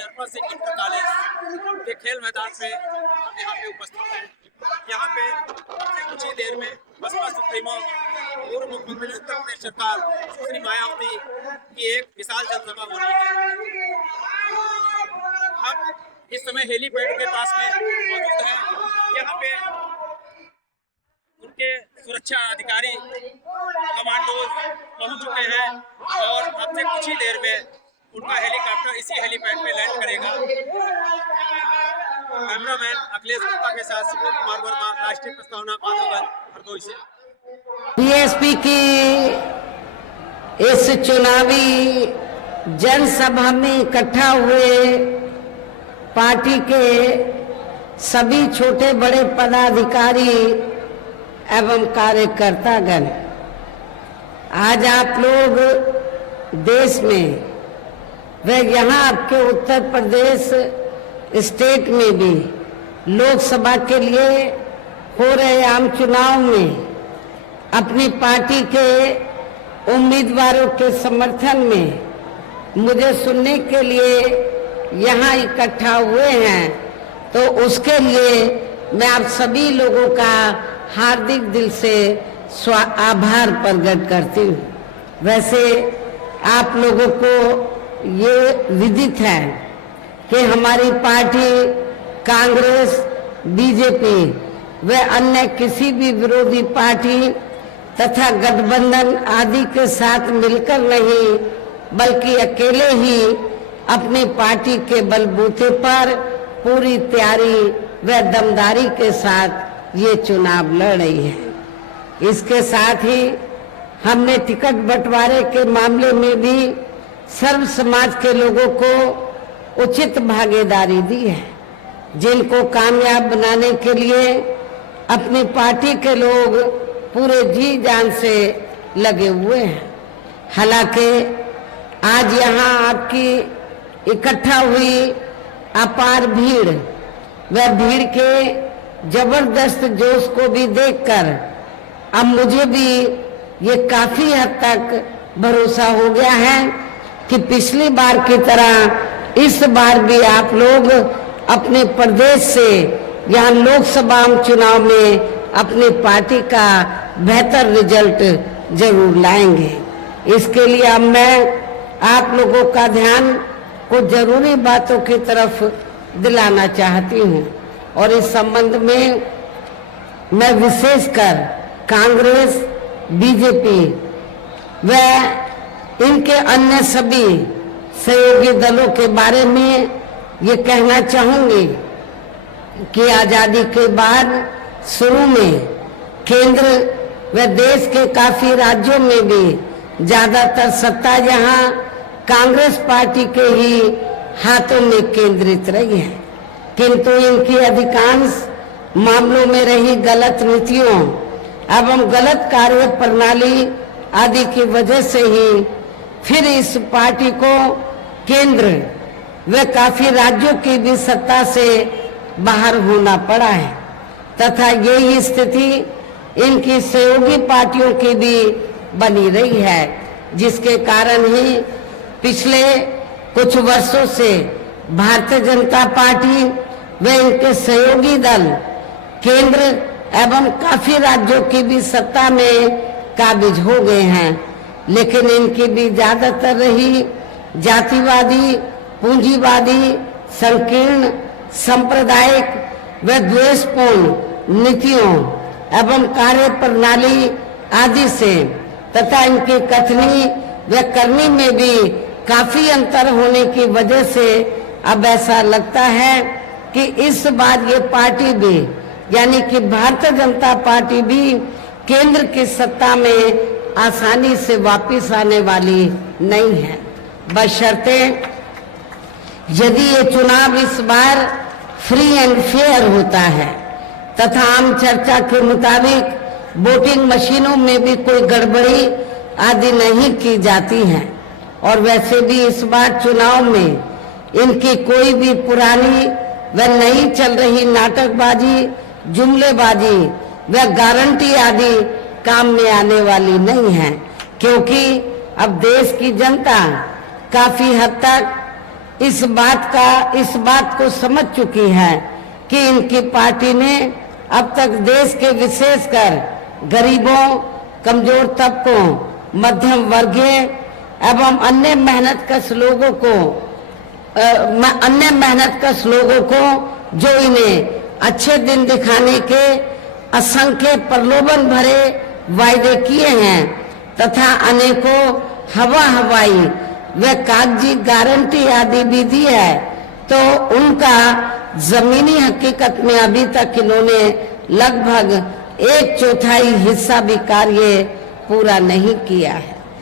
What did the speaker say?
Narmada Singh inter college के खेल मैदान पे हम यहाँ पे उपस्थित हैं। यहाँ पे कुछ ही देर में बसपा सुप्रीमो पूर्व मुख्यमंत्री उत्तर प्रदेश सरकार सुश्री मायावती की एक विशाल जनसभा हो रही है। हम इस समय हेलीपैड के पास में मौजूद हैं। यहाँ पे उनके सुरक्षा अधिकारी कमांडोज पहुंच चुके हैं और अब से कुछ ही देर में उनका हेलीकॉप्टर इसी हेलीपैड पे लैंड करेगा। कैमरामैन अखिलेश गुप्ता के साथ सुबोध कुमार वर्मा, राष्ट्रीय प्रस्तावना माधवगढ़, हरदोई से। बीएसपी की इस चुनावी जनसभा में इकट्ठा हुए पार्टी के सभी छोटे बड़े पदाधिकारी एवं कार्यकर्तागण, आज आप लोग देश में व यहाँ आपके उत्तर प्रदेश स्टेट में भी लोकसभा के लिए हो रहे आम चुनाव में अपनी पार्टी के उम्मीदवारों के समर्थन में मुझे सुनने के लिए यहाँ इकट्ठा हुए हैं, तो उसके लिए मैं आप सभी लोगों का हार्दिक दिल से आभार प्रकट करती हूँ। वैसे आप लोगों को ये विदित है कि हमारी पार्टी कांग्रेस, बीजेपी व अन्य किसी भी विरोधी पार्टी तथा गठबंधन आदि के साथ मिलकर नहीं, बल्कि अकेले ही अपनी पार्टी के बलबूते पर पूरी तैयारी व दमदारी के साथ ये चुनाव लड़ रही है। इसके साथ ही हमने टिकट बंटवारे के मामले में भी सर्व समाज के लोगों को उचित भागीदारी दी है, जिनको कामयाब बनाने के लिए अपनी पार्टी के लोग पूरे जी जान से लगे हुए हैं। हालांकि आज यहाँ आपकी इकट्ठा हुई अपार भीड़ व भीड़ के जबरदस्त जोश को भी देखकर अब मुझे भी ये काफी हद तक भरोसा हो गया है कि पिछली बार की तरह इस बार भी आप लोग अपने प्रदेश से यहाँ लोकसभा चुनाव में अपनी पार्टी का बेहतर रिजल्ट जरूर लाएंगे। इसके लिए अब मैं आप लोगों का ध्यान को जरूरी बातों की तरफ दिलाना चाहती हूँ और इस संबंध में मैं विशेषकर कांग्रेस, बीजेपी व इनके अन्य सभी सहयोगी दलों के बारे में ये कहना चाहूंगी कि आजादी के बाद शुरू में केंद्र व देश के काफी राज्यों में भी ज्यादातर सत्ता यहाँ कांग्रेस पार्टी के ही हाथों में केंद्रित रही है, किंतु इनकी अधिकांश मामलों में रही गलत नीतियों एवं गलत कार्य प्रणाली आदि की वजह से ही फिर इस पार्टी को केंद्र व काफी राज्यों की भी सत्ता से बाहर होना पड़ा है तथा यही स्थिति इनकी सहयोगी पार्टियों की भी बनी रही है, जिसके कारण ही पिछले कुछ वर्षों से भारतीय जनता पार्टी व इनके सहयोगी दल केंद्र एवं काफी राज्यों की भी सत्ता में काबिज हो गए हैं, लेकिन इनकी भी ज्यादातर रही जातिवादी, पूंजीवादी, संकीर्ण, सांप्रदायिक व द्वेषपूर्ण नीतियों एवं कार्य प्रणाली आदि से तथा इनकी कथनी व करनी में भी काफी अंतर होने की वजह से अब ऐसा लगता है कि इस बार ये पार्टी भी यानी कि भारतीय जनता पार्टी भी केंद्र की सत्ता में आसानी से वापस आने वाली नहीं है, बशर्ते यदि ये चुनाव इस बार फ्री एंड फेयर होता है तथा आम चर्चा के मुताबिक वोटिंग मशीनों में भी कोई गड़बड़ी आदि नहीं की जाती है। और वैसे भी इस बार चुनाव में इनकी कोई भी पुरानी व नई चल रही नाटकबाजी, जुमलेबाजी व गारंटी आदि काम में आने वाली नहीं है, क्योंकि अब देश की जनता काफी हद तक इस बात को समझ चुकी है कि इनकी पार्टी ने अब तक देश के विशेषकर गरीबों, कमजोर तबकों, मध्यम वर्गीय एवं अन्य मेहनतकश लोगों को जो इन्हें अच्छे दिन दिखाने के असंख्य प्रलोभन भरे वायदे किए हैं तथा अनेकों हवाई व कागजी गारंटी आदि भी दी है, तो उनका जमीनी हकीकत में अभी तक इन्होंने लगभग 1/4 हिस्सा भी कार्य पूरा नहीं किया है।